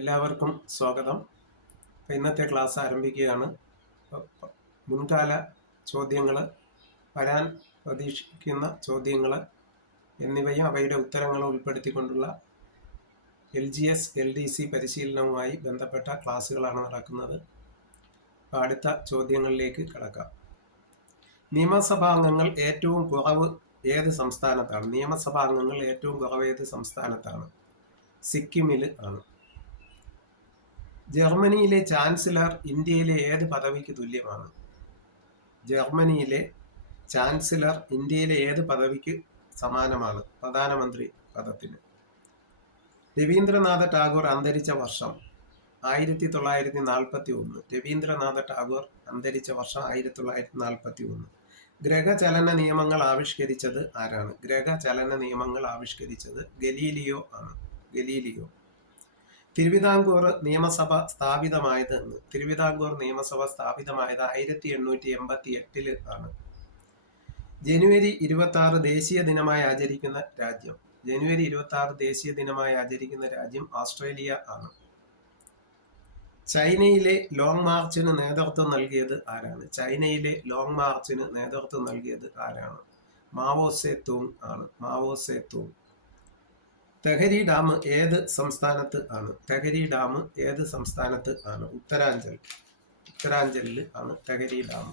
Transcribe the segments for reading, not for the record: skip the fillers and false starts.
എല്ലാവർക്കും സ്വാഗതം. ഇന്നത്തെ ക്ലാസ് ആരംഭിക്കുകയാണ്. മുൻകാല ചോദ്യങ്ങൾ, വരാൻ പ്രതീക്ഷിക്കുന്ന ചോദ്യങ്ങൾ എന്നിവയും അവയുടെ ഉത്തരങ്ങളും ഉൾപ്പെടുത്തിക്കൊണ്ടുള്ള LGS LDC പരിശീലനവുമായി ബന്ധപ്പെട്ട ക്ലാസ്സുകളാണ് നടക്കുന്നത്. അടുത്ത ചോദ്യങ്ങളിലേക്ക് കടക്കാം. നിയമസഭാംഗങ്ങൾ ഏറ്റവും കുറവ് ഏത് സംസ്ഥാനത്താണ്? നിയമസഭാംഗങ്ങൾ ഏറ്റവും കുറവ് ഏത് സംസ്ഥാനത്താണ്? സിക്കിമിൽ ആണ്. ജർമ്മനിയിലെ ചാൻസലർ ഇന്ത്യയിലെ ഏത് പദവിക്ക് തുല്യമാണ്? ജർമ്മനിയിലെ ചാൻസലർ ഇന്ത്യയിലെ ഏത് പദവിക്ക് സമാനമാണ്? പ്രധാനമന്ത്രി പദത്തിന്. രവീന്ദ്രനാഥ ടാഗോർ അന്തരിച്ച വർഷം 1941. രവീന്ദ്രനാഥ ടാഗോർ അന്തരിച്ച വർഷം 1941. ഗ്രഹചലന നിയമങ്ങൾ ആവിഷ്കരിച്ചത് ആരാണ്? ഗ്രഹചലന നിയമങ്ങൾ ആവിഷ്കരിച്ചത് ഗലീലിയോ ആണ്. ഗലീലിയോ. തിരുവിതാംകൂർ നിയമസഭ സ്ഥാപിതമായത് എന്ന്. തിരുവിതാംകൂർ നിയമസഭ സ്ഥാപിതമായത് 1888 ആണ്. ജനുവരി 26 ദേശീയ ദിനമായി ആചരിക്കുന്ന രാജ്യം. ജനുവരി 26 ദേശീയ ദിനമായി ആചരിക്കുന്ന രാജ്യം ഓസ്ട്രേലിയ ആണ്. ചൈനയിലെ ലോങ് മാർച്ചിന് നേതൃത്വം നൽകിയത് ആരാണ്? ചൈനയിലെ ലോങ് മാർച്ചിന് നേതൃത്വം നൽകിയത് ആരാണ്? മാവോ സേ തൂങ് ആണ്. Mao Tse tung. Tehri dam ഏത് സംസ്ഥാനത്ത് ആണ്? തെഹരി ഡാം ഏത് സംസ്ഥാനത്ത് ആണ്? ഉത്തരാഞ്ചലിൽ ആണ് തെഹരി ഡാം.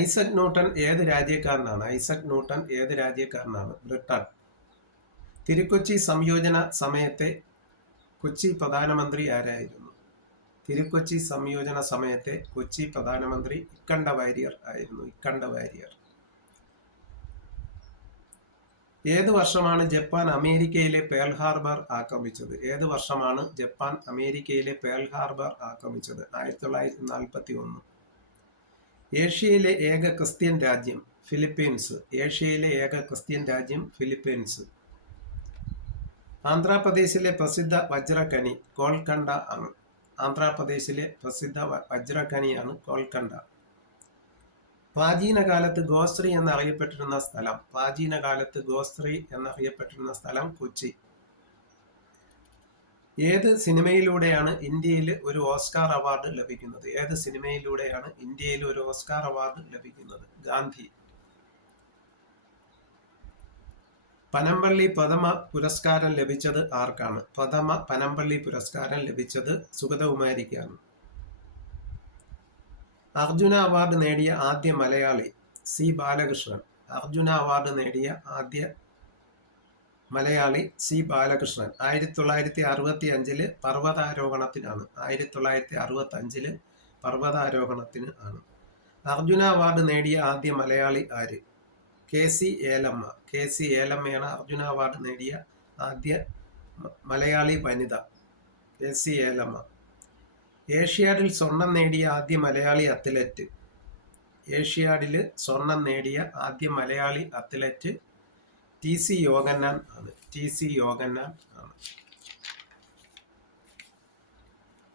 ഐസക് ന്യൂട്ടൺ ഏത് രാജ്യക്കാരനാണ്? ഐസക് ന്യൂട്ടൺ ഏത് രാജ്യക്കാരനാണ്? ബ്രിട്ടൻ. തിരുക്കൊച്ചി സംയോജന സമയത്തെ കൊച്ചി പ്രധാനമന്ത്രി ആരായിരുന്നു? തിരുക്കൊച്ചി സംയോജന സമയത്തെ കൊച്ചി പ്രധാനമന്ത്രി ഇക്കണ്ട വാര്യർ ആയിരുന്നു. ഇക്കണ്ട വാര്യർ. ഏത് വർഷമാണ് ജപ്പാൻ അമേരിക്കയിലെ പേൾ ഹാർബർ ആക്രമിച്ചത്? ഏത് വർഷമാണ് ജപ്പാൻ അമേരിക്കയിലെ പേൾ ഹാർബർ ആക്രമിച്ചത്? 1941. ഏഷ്യയിലെ ഏക ക്രിസ്ത്യൻ രാജ്യം? ഫിലിപ്പീൻസ്. ഏഷ്യയിലെ ഏക ക്രിസ്ത്യൻ രാജ്യം ഫിലിപ്പീൻസ്. ആന്ധ്രാപ്രദേശിലെ പ്രസിദ്ധ വജ്രഖനി ഗോൾക്കണ്ട ആണ്. ആന്ധ്രാപ്രദേശിലെ പ്രസിദ്ധ വജ്രഖനിയാണ് ഗോൾക്കണ്ട. പ്രാചീന കാലത്ത് ഗോശ്രീ എന്നറിയപ്പെട്ടിരുന്ന സ്ഥലം? പ്രാചീന കാലത്ത് ഗോശ്രീ എന്നറിയപ്പെട്ടിരുന്ന സ്ഥലം കൊച്ചി. ഏത് സിനിമയിലൂടെയാണ് ഇന്ത്യയിൽ ഒരു ഓസ്കാർ അവാർഡ് ലഭിക്കുന്നത്? ഏത് സിനിമയിലൂടെയാണ് ഇന്ത്യയിൽ ഒരു ഓസ്കാർ അവാർഡ് ലഭിക്കുന്നത്? ഗാന്ധി. പനമ്പള്ളി പ്രഥമ പുരസ്കാരം ലഭിച്ചത് ആർക്കാണ്? പ്രഥമ പനമ്പള്ളി പുരസ്കാരം ലഭിച്ചത് സുഗതകുമാരിക്കാണ്. അർജുന അവാർഡ് നേടിയ ആദ്യ മലയാളി? സി ബാലകൃഷ്ണൻ. അർജുന അവാർഡ് നേടിയ ആദ്യ മലയാളി സി ബാലകൃഷ്ണൻ. 1965 പർവ്വതാരോഹണത്തിനാണ്. 1965 പർവ്വതാരോഹണത്തിന് ആണ്. അർജുന അവാർഡ് നേടിയ ആദ്യ മലയാളി ആര്? KC ഏലമ്മ. KC ഏലമ്മയാണ് അർജുന അവാർഡ് നേടിയ ആദ്യ മലയാളി വനിത. KC ഏലമ്മ. ഏഷ്യാഡിൽ സ്വർണം നേടിയ ആദ്യ മലയാളി അത്ലറ്റ്? ഏഷ്യാഡിൽ സ്വർണം നേടിയ ആദ്യ മലയാളി അത്ലറ്റ് TC യോഗന്നാൻ ആണ്. TC യോഗന്നാൻ ആണ്.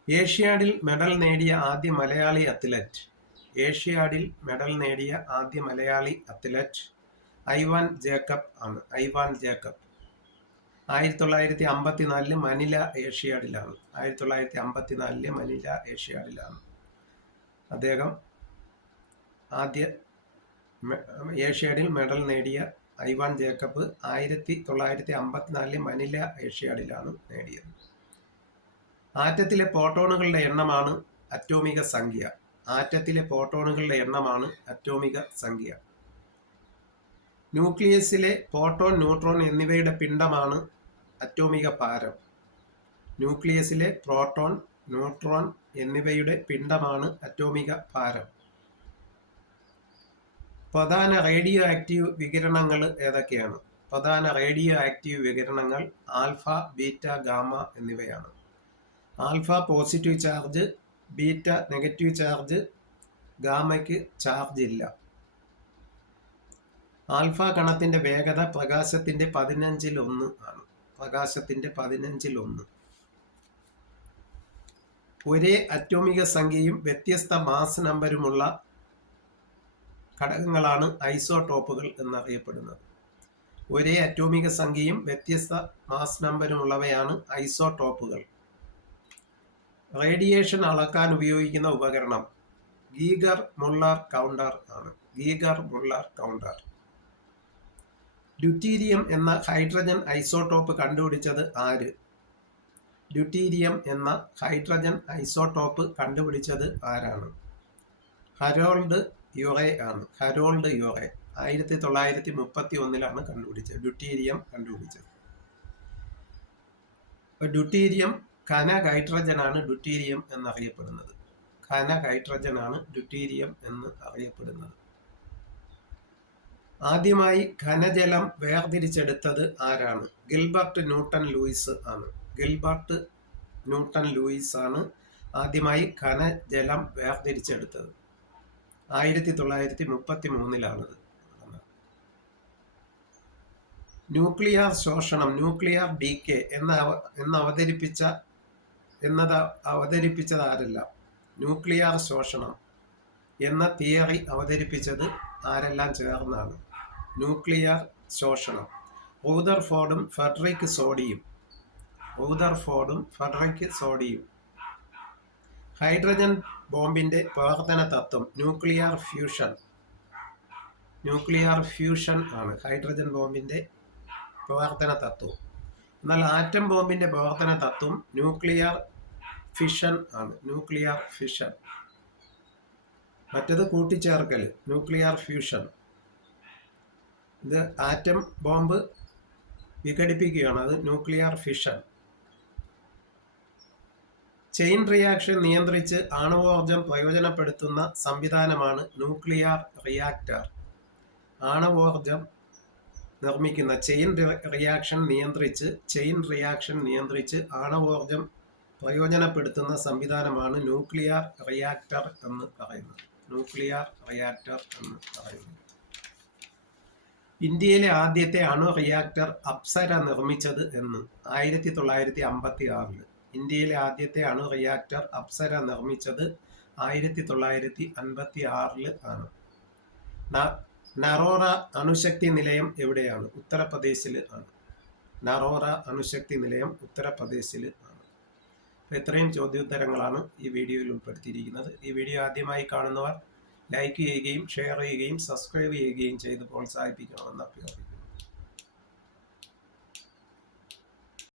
ഏഷ്യാഡിൽ മെഡൽ നേടിയ ആദ്യ മലയാളി അത്ലറ്റ്? ഏഷ്യാഡിൽ മെഡൽ നേടിയ ആദ്യ മലയാളി അത്ലറ്റ് ഐവാൻ ജേക്കബ് ആണ്. Ivan Jacob. 1954 മനില ഏഷ്യാഡിലാണ്. 1954 മനില ഏഷ്യാഡിലാണ് അദ്ദേഹം ആദ്യ ഏഷ്യാഡിൽ മെഡൽ നേടിയ ഐവാൻ ജേക്കബ് 1954 മനില ഏഷ്യാഡിലാണ് നേടിയത്. ആറ്റത്തിലെ പ്രോട്ടോണുകളുടെ എണ്ണമാണ് അറ്റോമിക സംഖ്യ. ആറ്റത്തിലെ പ്രോട്ടോണുകളുടെ എണ്ണമാണ് അറ്റോമിക സംഖ്യ. ന്യൂക്ലിയസിലെ പ്രോട്ടോൺ, ന്യൂട്രോൺ എന്നിവയുടെ പിണ്ഡമാണ് അറ്റോമിക ഭാരം. ന്യൂക്ലിയസിലെ പ്രോട്ടോൺ, ന്യൂട്രോൺ എന്നിവയുടെ പിണ്ഡമാണ് അറ്റോമിക ഭാരം. പ്രധാന റേഡിയോ ആക്റ്റീവ് വികിരണങ്ങൾ ഏതൊക്കെയാണ്? പ്രധാന റേഡിയോ ആക്റ്റീവ് വികിരണങ്ങൾ ആൽഫ, ബീറ്റ, ഗാമ എന്നിവയാണ്. Alpha positive charge, beta negative charge, ഗാമയ്ക്ക് ചാർജ് ഇല്ല. ആൽഫ കണത്തിന്റെ വേഗത പ്രകാശത്തിന്റെ 15-1 ആണ്. പ്രകാശത്തിന്റെ 15-1. ഒരേ അറ്റോമിക സംഖ്യയും വ്യത്യസ്ത മാസ് നമ്പരുമുള്ള ഘടകങ്ങളാണ് ഐസോടോപ്പുകൾ എന്നറിയപ്പെടുന്നത്. ഒരേ അറ്റോമിക സംഖ്യയും വ്യത്യസ്ത മാസ് നമ്പറുമുള്ളവയാണ് ഐസോടോപ്പുകൾ. റേഡിയേഷൻ അളക്കാൻ ഉപയോഗിക്കുന്ന ഉപകരണം ഗീഗർ-മുള്ളർ കൗണ്ടർ ആണ്. Geiger-Muller counter. ഡ്യൂറ്റീരിയം എന്ന ഹൈഡ്രജൻ ഐസോടോപ്പ് കണ്ടുപിടിച്ചത് ആര്? ഡ്യൂറ്റീരിയം എന്ന ഹൈഡ്രജൻ ഐസോടോപ്പ് കണ്ടുപിടിച്ചത് ആരാണ്? ഹരോൾഡ് യുറേ ആണ്. ഹരോൾഡ് യുറേ 1931 കണ്ടുപിടിച്ചത്. ഡ്യൂറ്റീരിയം കണ്ടുപിടിച്ചത്. ഡ്യൂറ്റീരിയം ഘന ഹൈഡ്രജൻ ആണ് ഡ്യൂറ്റീരിയം എന്നറിയപ്പെടുന്നത്. ഘന ഹൈഡ്രജൻ ആണ് ഡ്യൂറ്റീരിയം എന്ന് അറിയപ്പെടുന്നത്. ആദ്യമായി ഘനജലം വേർതിരിച്ചെടുത്തത് ആരാണ്? ഗിൽബർട്ട് ന്യൂട്ടൺ ലൂയിസ് ആണ്. ഗിൽബർട്ട് ന്യൂട്ടൺ ലൂയിസ് ആണ് ആദ്യമായി ഘനജലം വേർതിരിച്ചെടുത്തത്. 1933 ന്യൂക്ലിയർ ശോഷണം, ന്യൂക്ലിയർ ഡീകേ അവതരിപ്പിച്ചത് ആരല്ല? ന്യൂക്ലിയർ ശോഷണം എന്ന തിയറി അവതരിപ്പിച്ചത് ആരെല്ലാം ചേർന്നാണ്? ന്യൂക്ലിയർ ശോഷണം റൂദർഫോർഡും ഫെഡറിക് സോഡിയും. റൂദർഫോർഡും ഫെഡറിക് സോഡിയും. ഹൈഡ്രജൻ ബോംബിന്റെ പ്രവർത്തന തത്വം ന്യൂക്ലിയർ ഫ്യൂഷൻ. ന്യൂക്ലിയർ ഫ്യൂഷൻ ആണ് ഹൈഡ്രജൻ ബോംബിന്റെ പ്രവർത്തന തത്വം. എന്നാൽ ആറ്റം ബോംബിന്റെ പ്രവർത്തന തത്വം ന്യൂക്ലിയർ ഫിഷൻ ആണ്. Nuclear fission. മറ്റത് കൂട്ടിച്ചേർക്കൽ, ന്യൂക്ലിയർ ഫ്യൂഷൻ. ഇത് ആറ്റം ബോംബ് വിഘടിപ്പിക്കുകയാണ്, അത് ന്യൂക്ലിയർ ഫിഷൻ. ചെയിൻ റിയാക്ഷൻ നിയന്ത്രിച്ച് ആണവോർജം പ്രയോജനപ്പെടുത്തുന്ന സംവിധാനമാണ് ന്യൂക്ലിയർ റിയാക്ടർ. ആണവോർജം നിർമ്മിക്കുന്ന ചെയിൻ റിയാക്ഷൻ നിയന്ത്രിച്ച് ആണവോർജം പ്രയോജനപ്പെടുത്തുന്ന സംവിധാനമാണ് ന്യൂക്ലിയർ റിയാക്ടർ എന്ന് പറയുന്നത്. ന്യൂക്ലിയർ റിയാക്ടർ എന്ന് പറയുന്നത്. ഇന്ത്യയിലെ ആദ്യത്തെ അണു റിയാക്ടർ അപ്സര നിർമ്മിച്ചത് എന്ന്? 1956. ഇന്ത്യയിലെ ആദ്യത്തെ അണു റിയാക്ടർ അപ്സര നിർമ്മിച്ചത് 1956 ആണ്. നറോറ അണുശക്തി നിലയം എവിടെയാണ്? ഉത്തർപ്രദേശിൽ ആണ്. നറോറ അണുശക്തി നിലയം ഉത്തർപ്രദേശിൽ ആണ്. ഇത്രയും ചോദ്യോത്തരങ്ങളാണ് ഈ വീഡിയോയിൽ ഉൾപ്പെടുത്തിയിരിക്കുന്നത്. ഈ വീഡിയോ ആദ്യമായി കാണുന്നവർ ലൈക്ക് ചെയ്യുകയും ഷെയർ ചെയ്യുകയും സബ്സ്ക്രൈബ് ചെയ്യുകയും ചെയ്ത് പ്രോത്സാഹിപ്പിക്കണമെന്ന് അഭ്യർത്ഥിക്കുന്നു.